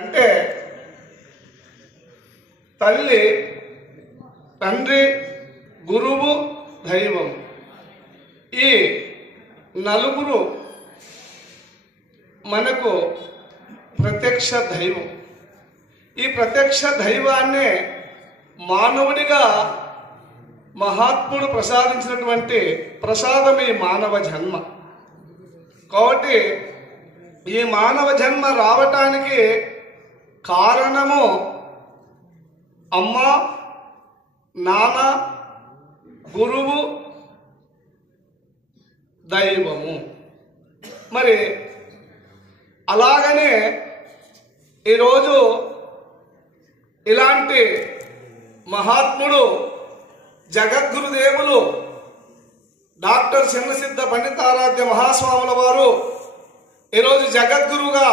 అంటే తల్లి, తండ్రి, గురువు, దైవం, ఈ నలుగురు మనకు ప్రత్యక్ష దైవం. ఈ ప్రత్యక్ష దైవాన్నే మానవుడిగా మహాత్ముడు ప్రసాదించినటువంటి ప్రసాదం ఈ మానవ జన్మ. కాబట్టి ఈ మానవ జన్మ రావటానికి కారణము అమ్మ, నాన్న, గురువు, దైవము. మరి అలాగనే ఈరోజు ఇలాంటి మహాత్ముడు జగద్గురుదేవులు డాక్టర్ సింహసిద్ధ పండితారాధ్య మహాస్వాముల వారు ఈరోజు జగద్గురుగా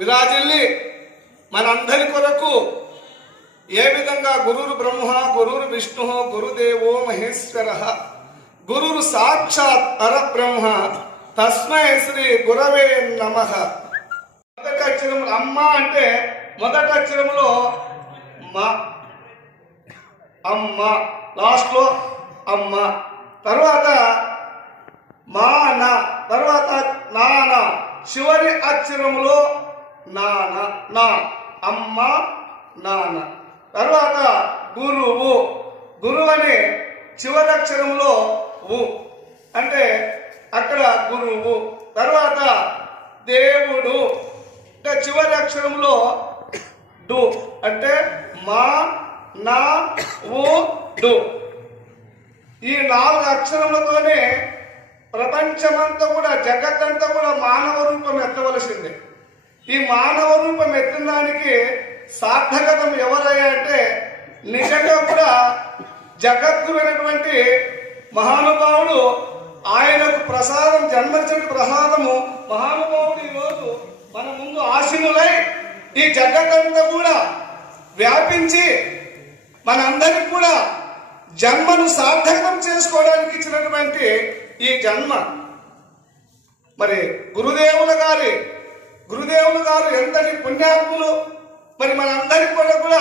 విరాజిల్లి మనందరి కొరకు ఏ విధంగా గురురు బ్రహ్మ, గురురు విష్ణు, గురుదేవో మహేశ్వర, గురురు సాక్షాత్ పరబ్రహ్మ, తస్మై శ్రీ గురవే నమః. మొదటి అక్షరం అమ్మ అంటే మొదటి అక్షరంలో మా, అమ్మ, లాస్ట్ లో అమ్మ, తర్వాత మాన, తర్వాత నాన్న, చివరి అక్షరంలో నాన్న, నా, అమ్మ, నాన్న, తర్వాత గురువు, గురువు అనే చివరి అక్షరంలో ఉ అంటే అక్కడ గురువు, తర్వాత దేవుడు అంటే చివరి అక్షరంలో డు అంటే మా, నా, ఉ, డు. ఈ 4 అక్షరములతోనే ప్రపంచమంతా కూడా, జగత్తంతా కూడా మానవ రూపం ఎత్తవలసిందే. ఈ మానవ రూపం ఎత్తడానికి సార్థకతం ఎవరయ్యా అంటే నిజంగా కూడా జగద్గురు అయినటువంటి మహానుభావుడు, ఆయనకు ప్రసాదం, జన్మనిచ్చిన ప్రసాదము మహానుభావుడు ఈరోజు మన ముందు ఆసీనులై ఈ జగత్తంతా కూడా వ్యాపించి మనందరికి కూడా జన్మను సార్థకం చేసుకోవడానికి ఇచ్చినటువంటి ఈ జన్మ. మరి గురుదేవులు గారు ఎంతటి పుణ్యాత్ములు. మరి మనందరికి కూడా